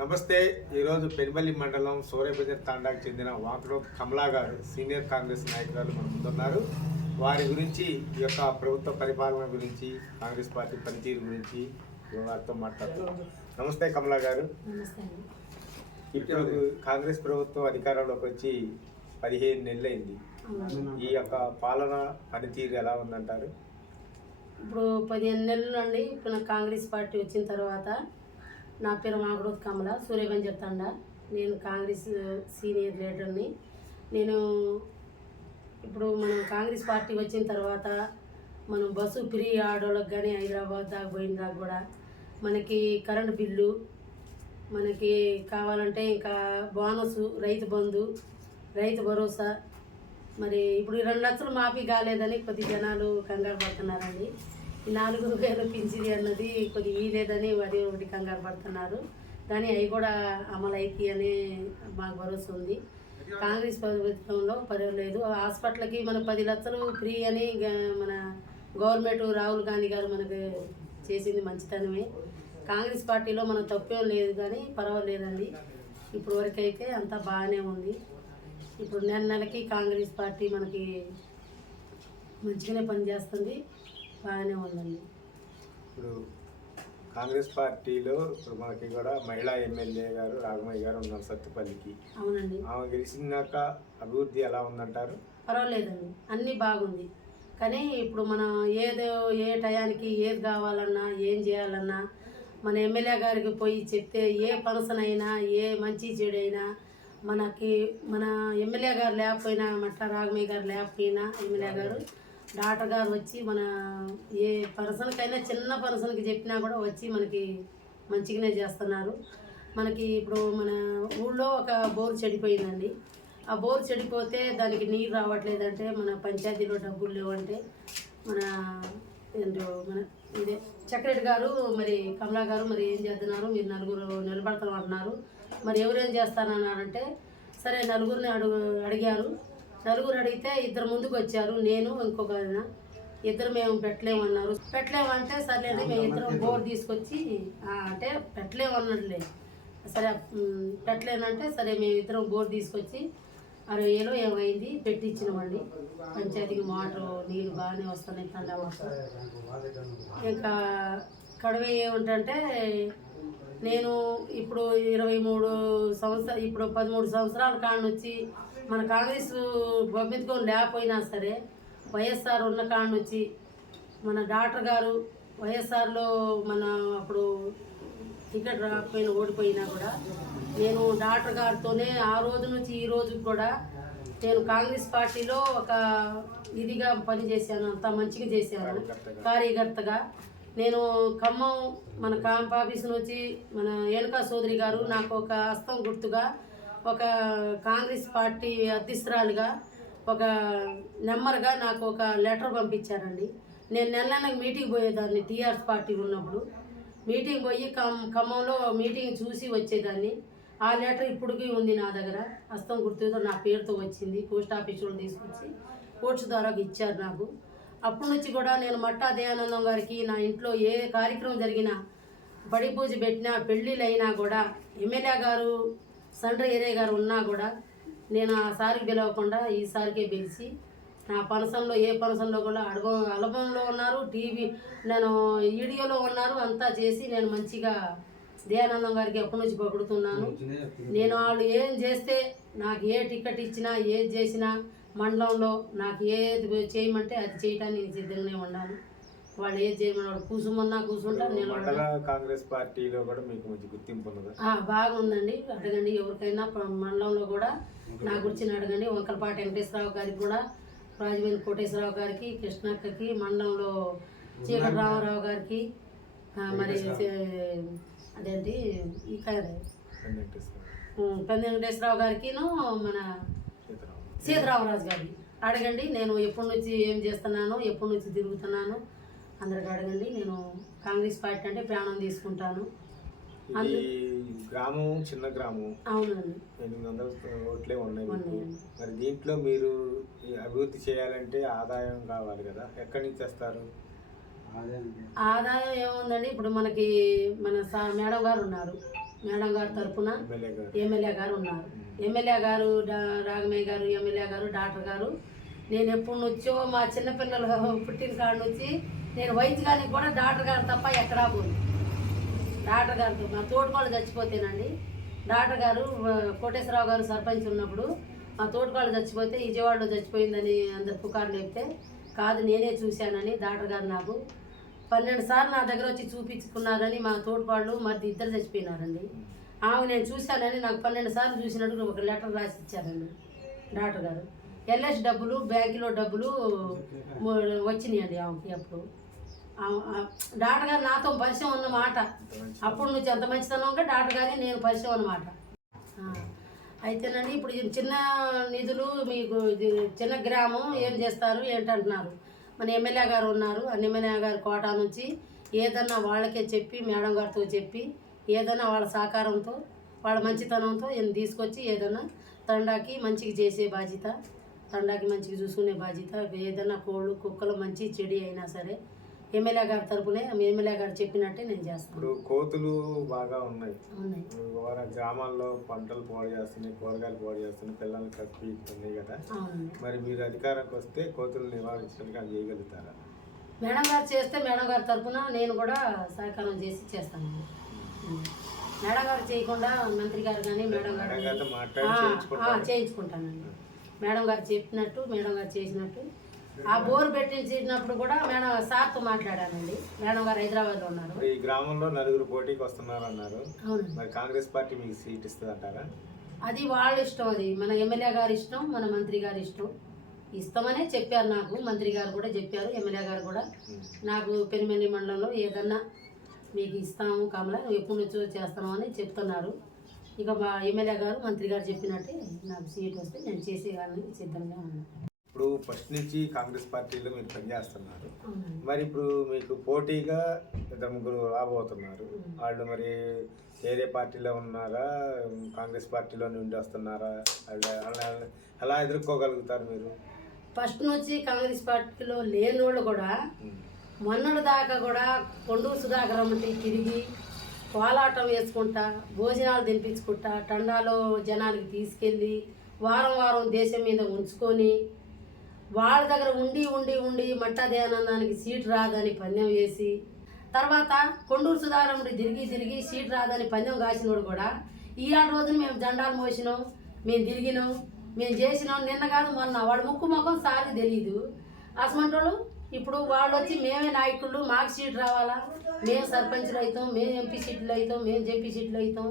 నమస్తే. ఈరోజు పెనుబల్లి మండలం సూర్యాపేట తాండాకు చెందిన వాకడోత్ కమలా గారు సీనియర్ కాంగ్రెస్ నాయకురాలు మన ముందున్నారు. వారి గురించి ఈ యొక్క ప్రభుత్వ పరిపాలన గురించి, కాంగ్రెస్ పార్టీ పనితీరు గురించి వారితో మాట్లాడుతున్నాం. నమస్తే కమలా గారు. ఇప్పుడు కాంగ్రెస్ ప్రభుత్వం అధికారంలోకి వచ్చి 15 నెలలైంది. ఈ యొక్క పాలన పనితీరు ఎలా ఉందంటారు? ఇప్పుడు 15 నెలలు అండి. ఇప్పుడు కాంగ్రెస్ పార్టీ వచ్చిన తర్వాత నా పేరు వాకడోత్ కమల, సూర్యాపేట తండా. నేను కాంగ్రెస్ సీనియర్ లీడర్ని. నేను ఇప్పుడు మనం కాంగ్రెస్ పార్టీ వచ్చిన తర్వాత మనం బస్సు ఫ్రీ ఆడోళ్ళకి కానీ హైదరాబాద్ దాకా పోయిన దాకా కూడా మనకి కరెంటు బిల్లు, మనకి కావాలంటే ఇంకా బోనస్, రైతు బంధు, రైతు భరోసా. మరి ఇప్పుడు 2 లక్షలు మాఫీ కాలేదని కొద్ది జనాలు కంగారు పడుతున్నారండి. ఈ 4,000 పింఛన్ అన్నది కొద్ది ఇలేదని అది ఒకటి కంగారు పడుతున్నారు. కానీ అవి కూడా అమలు అవుతాయి అని మాకు భరోసా ఉంది. కాంగ్రెస్ ప్రభుత్వంలో పర్వాలేదు. హాస్పిటల్కి మన 10 లక్షలు ఫ్రీ అని మన గవర్నమెంట్ రాహుల్ గాంధీ గారు మనకు చేసింది మంచితనమే. కాంగ్రెస్ పార్టీలో మన తప్పేం లేదు, కానీ పర్వాలేదండి. ఇప్పుడు వరకైతే అంతా బాగానే ఉంది. ఇప్పుడు నెలకి కాంగ్రెస్ పార్టీ మనకి మంచిగానే పనిచేస్తుంది, బాగానే ఉందండి. ఇప్పుడు కాంగ్రెస్ పార్టీలో ఇప్పుడు మనకి కూడా మహిళా ఎమ్మెల్యే గారు రాఘమయ్య గారు ఉన్నారు సత్తుపల్లికి. అవునండి. ఆమె గెలిచినాక అభివృద్ధి ఎలా ఉందంటారు? పర్వాలేదండి, అన్నీ బాగుంది. కానీ ఇప్పుడు మనం ఏ టయానికి ఏది కావాలన్నా, ఏం చేయాలన్నా మన ఎమ్మెల్యే గారికి పోయి చెప్తే ఏ ఫంక్షన్ అయినా, ఏ మంచి చెడైనా మనకి మన ఎమ్మెల్యే గారు లేకపోయినా, మట్ట రాఘమయ్య గారు లేకపోయినా ఎమ్మెల్యే గారు డాక్టర్ గారు వచ్చి మన ఏ పర్సన్కైనా చిన్న పర్సన్కి చెప్పినా కూడా వచ్చి మనకి మంచిగానే చేస్తున్నారు. మనకి ఇప్పుడు మన ఊళ్ళో ఒక బోర్ చెడిపోయిందండి. ఆ బోర్ చెడిపోతే దానికి నీరు రావట్లేదంటే మన పంచాయతీలో డబ్బులు లేవంటే మన ఇదే చక్రెడ్డి గారు, మరి కమలా గారు మరి ఏం చేస్తున్నారు, మీరు 4 నిలబడతాం అంటున్నారు, మరి ఎవరేం చేస్తానన్నారంటే సరే 4 అడిగారు. 4 అడిగితే 2 ముందుకు వచ్చారు, నేను ఇంకొక ఆయన. 2 మేము పెట్టలేమన్నారు. పెట్టలేమంటే సరే అని మేము 2 బోర్ తీసుకొచ్చి అంటే పెట్టలేమన్నట్లే, సరే పెట్టలేనంటే సరే మేము 2 బోర్ తీసుకొచ్చి 60,000 ఏమైంది పెట్టించినామండి. పంచాయతీకి మోటారు నీళ్ళు బాగానే వస్తున్నాయి తండా మొత్తం. ఇంకా కడవ ఏమిటంటే నేను ఇప్పుడు 23 సంవత్సరాలు, ఇప్పుడు 13 సంవత్సరాల కాడ నుంచి మన కాంగ్రెస్ బొమ్మెత్తుకొని లేకపోయినా సరే వైఎస్ఆర్ ఉన్న కాడ నుంచి మన డాక్టర్ గారు వైఎస్ఆర్లో మన అప్పుడు టికెట్ రాకపోయినా ఓడిపోయినా కూడా నేను డాక్టర్ గారితోనే ఆ రోజు నుంచి ఈ రోజు కూడా నేను కాంగ్రెస్ పార్టీలో ఒక ఇదిగా పనిచేశాను, అంత మంచిగా చేశాను కార్యకర్తగా. నేను ఖమ్మం మన క్యాంప్ ఆఫీస్ నుంచి మన ఏనుకా సోదరి గారు నాకు ఒక హస్తం గుర్తుగా ఒక కాంగ్రెస్ పార్టీ అధ్యక్షురాలుగా ఒక నెంబర్గా నాకు ఒక లెటర్ పంపించారండి. నేను నెలకు మీటింగ్ పోయేదాన్ని. టీఆర్ఎస్ పార్టీ ఉన్నప్పుడు మీటింగ్ పోయి ఖమ్మంలో మీటింగ్ చూసి వచ్చేదాన్ని. ఆ లెటర్ ఇప్పటికీ ఉంది నా దగ్గర, హస్తం గుర్తుతో నా పేరుతో వచ్చింది. పోస్ట్ ఆఫీసులో తీసుకొచ్చి పోస్ట్ ద్వారా ఇచ్చారు నాకు. అప్పటి నుంచి కూడా నేను మట్టా దయానందం గారికి నా ఇంట్లో ఏ కార్యక్రమం జరిగినా, బడి పూజ పెట్టినా, పెళ్ళిళ్ళు అయినా కూడా ఎమ్మెల్యే గారు సండ్ర ఏరియా గారు ఉన్నా కూడా నేను ఆ సారికి పిలవకుండా ఈసారికే పిలిచి నా ఫంక్షన్లో ఏ ఫంక్షన్లో కూడా ఆల్బంలో ఉన్నారు, టీవీ నేను వీడియోలో ఉన్నారు, అంతా చేసి నేను మంచిగా దయానందం గారికి ఎప్పటి నుంచి పొగుడుతున్నాను. నేను వాళ్ళు ఏం చేస్తే నాకు ఏ టికెట్ ఇచ్చినా, ఏది చేసినా మండలంలో నాకు ఏది చేయమంటే అది చేయటానికి నేను సిద్ధంగానే ఉన్నాను. వాళ్ళు ఏది చేయమని వాళ్ళు కూర్చోమన్నా కూర్చుంటాను. నేను కాంగ్రెస్ పార్టీలో కూడా మీకు మంచి గుర్తింపు ఉన్నది. బాగుందండి. అడగండి ఎవరికైనా మండలంలో కూడా నా గురించి అడగండి. వంకలపాటి వెంకటేశ్వరరావు గారికి కూడా, రాజవేంద్ర కోటేశ్వరరావు గారికి, కృష్ణక్కకి, మండలంలో చీకటి రామారావు గారికి, మరి అదేంటి ఈ పెద్ద వెంకటేశ్వరరావు గారికి, మన సీతారామరాజు గారికి అడగండి. నేను ఎప్పటి నుంచి ఏం చేస్తున్నానో, ఎప్పటి నుంచి తిరుగుతున్నాను అందరికి అడగండి. నేను కాంగ్రెస్ పార్టీ అంటే ప్రాణం తీసుకుంటాను. గ్రామం చిన్న గ్రామం. అవునండి. 800 ఓట్లే ఉన్నాయి. మరి దీంట్లో మీరు అభివృద్ధి చేయాలంటే ఆదాయం కావాలి కదా, ఎక్కడి నుంచి వస్తారు? ఆదాయం ఏముందండి, ఇప్పుడు మనకి మన మేడం గారు ఉన్నారు, మేడం గారి తరఫున ఎమ్మెల్యే గారు ఎమ్మెల్యే గారు ఉన్నారు. ఎమ్మెల్యే గారు రాఘమయ్య గారు, ఎమ్మెల్యే గారు, డాక్టర్ గారు. నేను ఎప్పుడు నుంచో మా చిన్నపిల్లలు పుట్టిన కాడ నుంచి నేను వైద్యానికి కూడా డాక్టర్ గారు తప్ప ఎక్కడా పోను. డాక్టర్ గారితో మా తోటకోళ్ళు చచ్చిపోతేనండి, డాక్టర్ గారు కోటేశ్వరరావు గారు సర్పంచ్ ఉన్నప్పుడు మా తోటకోళ్ళు చచ్చిపోతే విజయవాడలో చచ్చిపోయిందని అందరు పుకారు లేపితే కాదు నేనే చూశానని డాక్టర్ గారు నాకు 12 సార్లు నా దగ్గర వచ్చి చూపించుకున్నారని మా తోటకోళ్ళు మరి ఇద్దరు చచ్చిపోయినారండి. ఆమె నేను చూశానని నాకు 12 సార్లు చూసినట్టు ఒక లెటర్ రాసి ఇచ్చారండి డాక్టర్ గారు. ఎల్ఐసి డబ్బులు బ్యాంకులో డబ్బులు వచ్చినాయండి ఆమెకి. అప్పుడు డాక్టర్ గారు నాతో పరిచయం ఉన్నమాట. అప్పటి నుంచి అంత మంచితనం ఉంటే డాక్టర్ గారి నేను పరిచయం అన్నమాట. అయితేనండి ఇప్పుడు చిన్న నిధులు మీకు చిన్న గ్రామం ఏం చేస్తారు ఏంటంటున్నారు. మన ఎమ్మెల్యే గారు ఉన్నారు. ఎమ్మెల్యే గారి కోటా నుంచి ఏదన్నా వాళ్ళకే చెప్పి మేడం గారితో చెప్పి ఏదైనా వాళ్ళ సహకారంతో వాళ్ళ మంచితనంతో తీసుకొచ్చి ఏదైనా తండాకి మంచిగా చేసే బాధ్యత, తండాకి మంచిగా చూసుకునే బాధ్యత, ఏదైనా కోళ్ళు కుక్కలు మంచి చెడి అయినా సరే ఎమ్మెల్యే గారి తరపునే ఎమ్మెల్యే గారు చెప్పినట్టే నేను చేస్తాను. ఇప్పుడు కోతులు బాగా ఉన్నాయి. గ్రామాల్లో పంటలు పాడు చేస్తున్నాయి, కూరగాయలు పాడు చేస్తున్నాయి, పిల్లల్ని కప్పి ఉన్నాయి కదా. మరి మీరు అధికారంకి వస్తే కోతులు నివారించడానికి అది చేయగలుగుతారా? మేడం గారు చేస్తే మేడం గారి తరపున నేను కూడా సహకారం చేసి చేస్తాను. మేడం గారు చేయకుండా మంత్రి గారు కానీ మేడం గారు చేయించుకుంటానండి. మేడం గారు చెప్పినట్టు మేడం గారు చేసినట్టు ఆ బోర్ పెట్టించినప్పుడు కూడా మేడం సార్తో మాట్లాడానండి. మేడం గారు హైదరాబాద్లో ఉన్నారు. ఈ గ్రామంలో 4 పోటీకి వస్తున్నారు అన్నారు. మరి కాంగ్రెస్ పార్టీ మీకు సీట్ ఇస్తుంది అంటారా? అది వాళ్ళ ఇష్టం. అది మన ఎమ్మెల్యే గారి ఇష్టం, మన మంత్రి గారి ఇష్టం. ఇస్తామనే చెప్పారు నాకు. మంత్రి గారు కూడా చెప్పారు, ఎమ్మెల్యే గారు కూడా నాకు పెనుమల్లి మండలంలో ఏదన్నా మీకు ఇస్తాము కమల ఎప్పటి నుంచో చేస్తాము అని చెప్తున్నారు. ఇక మా ఎమ్మెల్యే గారు మంత్రి గారు చెప్పినట్టే నాకు సీట్ వస్తే నేను చేసేయాలని సిద్ధంగా ఉన్నాను. ఇప్పుడు ఫస్ట్ నుంచి కాంగ్రెస్ పార్టీలో మీరు పనిచేస్తున్నారు. మరి ఇప్పుడు మీకు పోటీగా 2-3 రాబోతున్నారు. వాళ్ళు మరి వేరే పార్టీలో ఉన్నారా, కాంగ్రెస్ పార్టీలో నుండి వస్తున్నారా? ఎలా ఎదుర్కోగలుగుతారు మీరు? ఫస్ట్ నుంచి కాంగ్రెస్ పార్టీలో లేని వాళ్ళు కూడా మొన్నటి దాకా కూడా కొండూరు సుధాకర్ అమ్మటి తిరిగి కోలాటం వేసుకుంటా, భోజనాలు తినిపించుకుంటా, టండాలో జనాలకి తీసుకెళ్ళి వారం వారం దేశం మీద ఉంచుకొని వాళ్ళ దగ్గర ఉండి ఉండి ఉండి మట్టా దయానందానికి సీట్ రాదని పందెం వేసి తర్వాత కొండూరు సుధాకర్ తిరిగి తిరిగి సీట్ రాదని పందెం కాసినోడు కూడా ఈనాడు రోజున మేము జెండాలు మోసినాం, మేము తిరిగినాం, మేము చేసినాం. నిన్న కాదు మొన్న వాళ్ళ ముక్కు ముఖం సార్కి తెలియదు. అసమంటోళ్ళు ఇప్పుడు వాళ్ళు వచ్చి మేమే నాయకులు, మాకు సీట్ రావాలా, మేము సర్పంచ్లు అవుతాం, మేము ఎంపీ సీట్లు అవుతాం, మేము జెపీ సీట్లు అవుతాం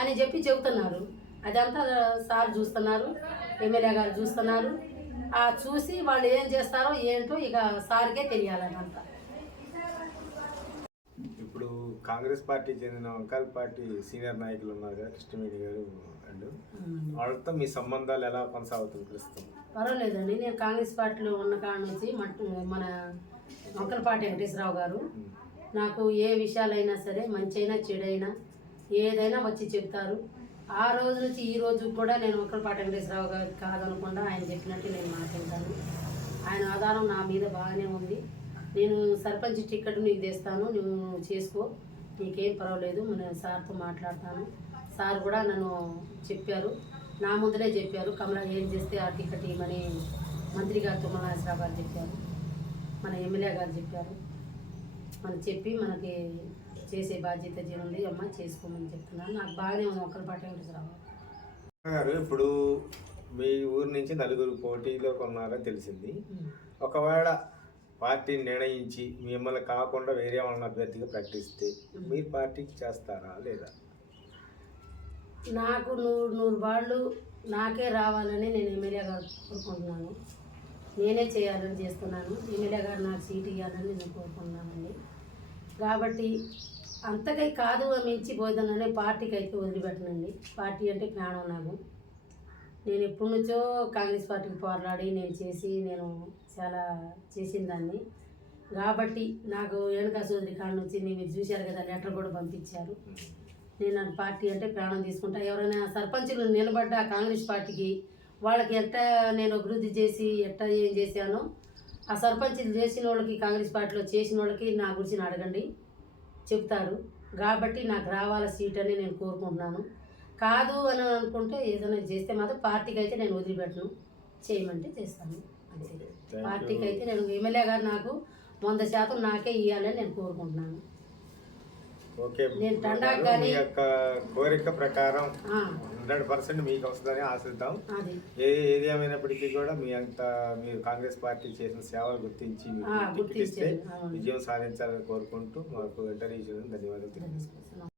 అని చెప్పి చెబుతున్నారు. అదంతా సార్ చూస్తున్నారు, ఎమ్మెల్యే గారు చూస్తున్నారు. చూసి వాళ్ళు ఏం చేస్తారో ఏంటో ఇక సార్కే తెలియాలనంతా. ఇప్పుడు కాంగ్రెస్ పార్టీ చెందిన వంకాయల పార్టీ సీనియర్ నాయకులు ఉన్నారు కదా, కృష్ణవేణి గారు అండ్ వాళ్ళతో మీ సంబంధాలు ఎలా కొనసాగుతుంది ప్రస్తుతం? పర్వాలేదండి. నేను కాంగ్రెస్ పార్టీలో ఉన్న కాడ నుంచి మన వంకలపాటి వెంకటేశ్వరరావు గారు నాకు ఏ విషయాలైనా సరే మంచి అయినా చెడైనా ఏదైనా వచ్చి చెప్తారు. ఆ రోజు నుంచి ఈ రోజు కూడా నేను వంకలపాటి వెంకటేశ్వరరావు గారు కాదనకుండా ఆయన చెప్పినట్టు నేను మాట్లాడతాను. ఆయన ఆధారం నా మీద బాగానే ఉంది. నేను సర్పంచ్ టికెట్ నీకు తెస్తాను, నువ్వు చేసుకో, నీకేం పర్వాలేదు, నేను సార్తో మాట్లాడతాను. సార్ కూడా నన్ను చెప్పారు, నా ముందరే చెప్పారు, కమలా ఏం చేస్తే ఆ టికెట్ ఇవ్వమని మంత్రి గారు తుమ్మలనాగేశ్వరరావు గారు చెప్పారు, మన ఎమ్మెల్యే గారు చెప్పారు. మనం చెప్పి మనకి చేసే బాధ్యత ఉంది అమ్మ, చేసుకోమని చెప్తున్నాను. నాకు బాగానే ఉంది వంకలపాటి వెంకటేశ్వరరావు గారు. ఇప్పుడు మీ ఊరు నుంచి 4 పోటీలో కొన్నారని తెలిసింది. ఒకవేళ పార్టీ నిర్ణయించి మిమ్మల్ని కాకుండా వేరే వాళ్ళని అభ్యర్థిగా ప్రకటిస్తే మీరు పార్టీకి చేస్తారా లేదా? నాకు 100 వాళ్ళు నాకే రావాలని నేను ఎమ్మెల్యే గారు కోరుకుంటున్నాను. నేనే చేయాలని చేస్తున్నాను. ఎమ్మెల్యే గారు నాకు సీట్ ఇవ్వాలని నేను కోరుకుంటున్నానండి. కాబట్టి అంతకై కాదు మించి పోతుందనే పార్టీకి అయితే వదిలిపెట్టనండి. పార్టీ అంటే ప్రాణం నాకు. నేను ఎప్పటి నుంచో కాంగ్రెస్ పార్టీకి పోరాడి నేను చాలా చేసిన దాన్ని. కాబట్టి నాకు రేణుకా చౌదరి కాడ నుంచి మీరు చూశారు కదా, లెటర్ కూడా పంపించారు. నేను పార్టీ అంటే ప్రాణం తీసుకుంటా. ఎవరైనా సర్పంచులు నిలబడ్డా కాంగ్రెస్ పార్టీకి వాళ్ళకి ఎట్టా నేను అభివృద్ధి చేసి ఎట్టా ఏం చేశానో ఆ సర్పంచులు చేసిన వాళ్ళకి కాంగ్రెస్ పార్టీలో చేసిన వాళ్ళకి నా గురించి అడగండి, చెప్తారు. కాబట్టి నాకు రావాల సీట్ అని నేను కోరుకుంటున్నాను. కాదు అని అనుకుంటే ఏదైనా చేస్తే మాత్రం పార్టీకి అయితే నేను వదిలిపెట్టను, చేయమంటే చేస్తాను అంతే. పార్టీకి అయితే నేను ఎమ్మెల్యే గారు నాకు 100% నాకే ఇవ్వాలని నేను కోరుకుంటున్నాను. ఓకే, నేను తండాకు మీ కానీ యొక్క కోరిక ప్రకారం 100% మీకు వస్తుందని ఆశిద్దాం. అది ఏది ఏమైనప్పటికీ కూడా మీ అంత మీరు కాంగ్రెస్ పార్టీ చేసిన సేవలు గుర్తించి మీకు టికెట్ ఇస్తే గుర్తించాను. అవును. విజయం సాధించాలని కోరుకుంటూ మాకు ఇంటర్వ్యూ ధన్యవాదాలు తెలియజేస్తున్నాను.